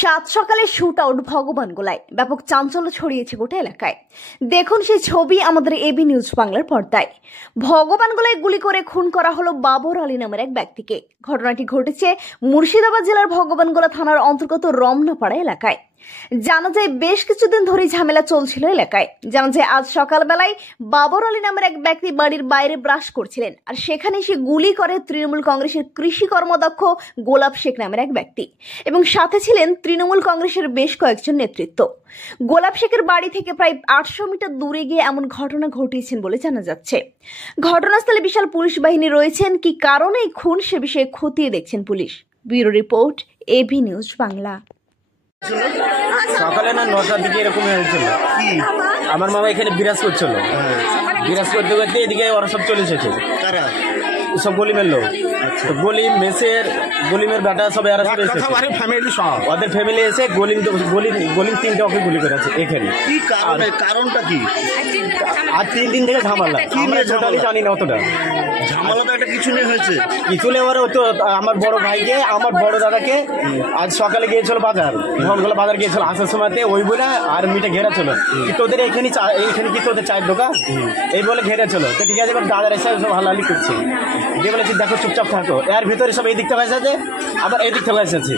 সাত সকালে shoot out ভগবানগোলায় ব্যাপক চাঞ্চল্য ছড়িয়েছে গোটা এলাকায়। দেখুন সেই ছবি আমাদের এবি নিউজ বাংলার পর্দায়। ভগবানগোলায় গুলি করে খুন করা হলো বাবর আলী নামের এক ব্যক্তিকে। ঘটনাটি ঘটেছে মুর্শিদাবাদ জেলার ভগবানগোলা থানার অন্তর্গত রমনাপাড়া এলাকায়। জানা যায় বেশ কিছুদিন ধরে ঝামেলা চলছিল এলাকায়। জানা যায় আজ সকালবেলায় বাবর আলী নামের এক ব্যক্তি বাড়ির বাইরে ব্রাশ করছিলেন, আর সেখানে সে গুলি করে তৃণমূল কংগ্রেসের কৃষি কর্মদক্ষ গোলাপ শেখ নামের এক ব্যক্তি এবং সাথে ছিলেন তৃণমূল কংগ্রেসের বেশ কয়েকজন নেতৃত্ব। গোলাপ শেখের বাড়ি থেকে প্রায় 800 মিটার দূরে গিয়ে এমন ঘটনা ঘটিয়েছেন বলে জানা যাচ্ছে। ঘটনাস্থলে বিশাল পুলিশ বাহিনী রয়েছেন। কি কারণে এই খুন সে বিষয়ে খতিয়ে দেখছেন পুলিশ। Bureau report, AB news Bangla. সকালে না 9টার দিকে এরকম হয়েছিল। আমার মামা এখানে বিরাজ করছিল, বিরাজ করতে করতে এদিকে ওরা সব চলে এসেছে। সব গলিমের লোক, গলিম মেসের গলিমের বেটা সব এরা সব এসেছে, ওদের ফ্যামিলি এসে গলিম 3টে ওকে গুলি করেছে এখানে। কি কারণে, কারণটা কি? আর 3 দিন থেকে ঝামেলা, আমরা টোটালি জানি না অতটা। ঝামেলা তো একটা কিছু নিয়ে হয়েছে, কিছু নেই। ওরা তো আমার বড় ভাইকে, আমার বড় দাদাকে আজ সকালে গিয়েছিল বাজার, ভগবানগোলা বাজার গিয়েছিল, আসার সময়তে ওই বলে আর মিটে ঘেরা ছিল কি তোদের এইখানে কি তোদের চায়ের দোকান এই বলে ঘেরা ছিল। তো ঠিক আছে, এবার দাদার এসে সব হালালি করছে, দিয়ে বলেছি দেখো চুপচাপ থাকো। এর ভিতরে সব এই দিক থেকে এসেছে, আবার এই দিক থেকে এসেছে।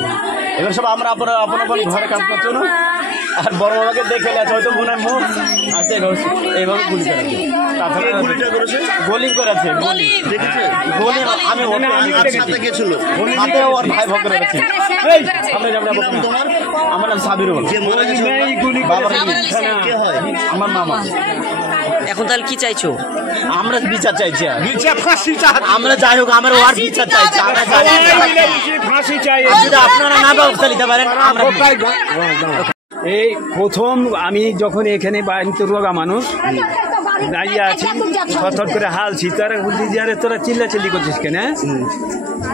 এবার সব আমরা আপন ঘরে কাজ করছো না, আর বড় মামাকে দেখে আছে হয়তো মনে মুখ আছে এইভাবে গুলি করেছে। তারপরে গোলিং করেছে, আমি ওর ভাই ভক্ত রয়েছে। আমার নাম সাবিরুল, আমার মামা। এখন তাহলে কি চাইছো? আমরা বিচার চাইছি, আমরা যাই হোক আমার ওর বিচার চাইছি। আপনারা না ব্যবস্থা নিতে পারেন। এই প্রথম আমি যখন এখানে বাড়িতে মানুষ দাঁড়িয়ে আছি, থরথর করে হালছি, তারা বলছি যে আরে তোরা চিল্লাচিল্লি করছিস কেন?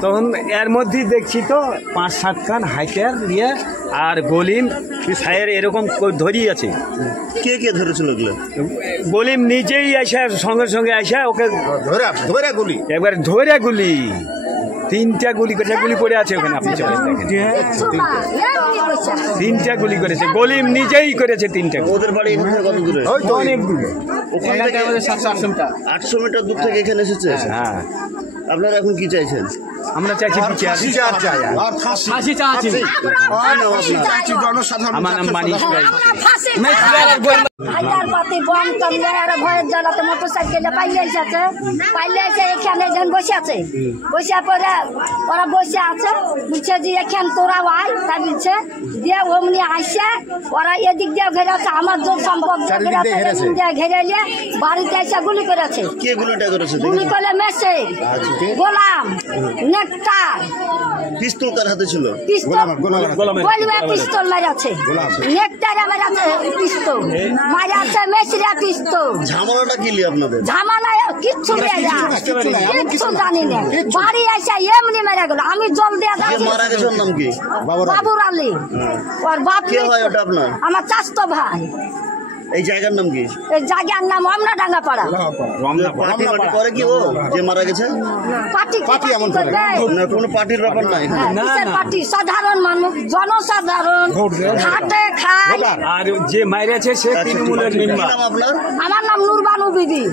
তখন এর মধ্যেই দেখছি তো 5-7 খান হাইটার নিয়ে আর গলিম সাহের এরকম ধরিয়ে আছে। কে কে ধরেছিল? গলিম নিজেই আসে, সঙ্গে সঙ্গে আসে ওকে ধরে গুলি, একবার ধরে গুলি, 3টা গুলি করেছে, গুলি পড়ে আছে ওখানে, আপনি চলে দেখেন। 3টা গুলি করেছে, গলিম নিজেই করেছে 3টা। ওদের বাড়ি কত দূরে? অনেক দূরে, 800 মিটার দূর থেকে এখানে এসেছে। হ্যাঁ। আপনারা এখন কি চাইছেন? আমরা চাইছি আমার নাম মানিক। ভয়ের জ্বালাতে মোটরসাইকেলে পাইলে এসে এখানে বসে আছে, বসে পরে ওরা বসে আছে, বলছে যে এখান তোরা আয়, তাই বলছে দিয়ে অমনি আসে ওরা এদিক দিয়ে ঘেরে আছে, আমার জোর সম্পর্ক ঘেরে নিয়ে বাড়িতে এসে গুলি করেছে। কে গুলিটা করেছে? গুলি করে মেসে গোলাম নেকটার। পিস্তল কার হাতে ছিল? পিস্তল মারাছে, নেকটারে মারাছে, পিস্তল মারাছে, মেসিরা পিস্তল। ঝামেলাটা কি আপনাদের? ঝামেলা কিচ্ছু কিচ্ছু জানি না, বাড়ি এসে এমনি মেরে গেল। আমি জল দিয়ে যাচ্ছি। মারা গেছে ওর নাম কি? বাবুর আলী। ওর বাপ কে হয় ওটা আপনার? আমার চাচতো ভাই। এই জায়গার নাম কি? এই জায়গার নাম রমনাডাঙ্গা পাড়া। পার্টি করে কি ও যে মারা গেছে? পার্টি এমন করে না, কোনো পার্টির ব্যাপার নাই। পার্টি সাধারণ মানুষ, জনসাধারণ খাটে খায়। আর যে মাইরেছে সে তৃণমূলের মেম্বার। আপনার? আমার নাম নুরবানু বিবি।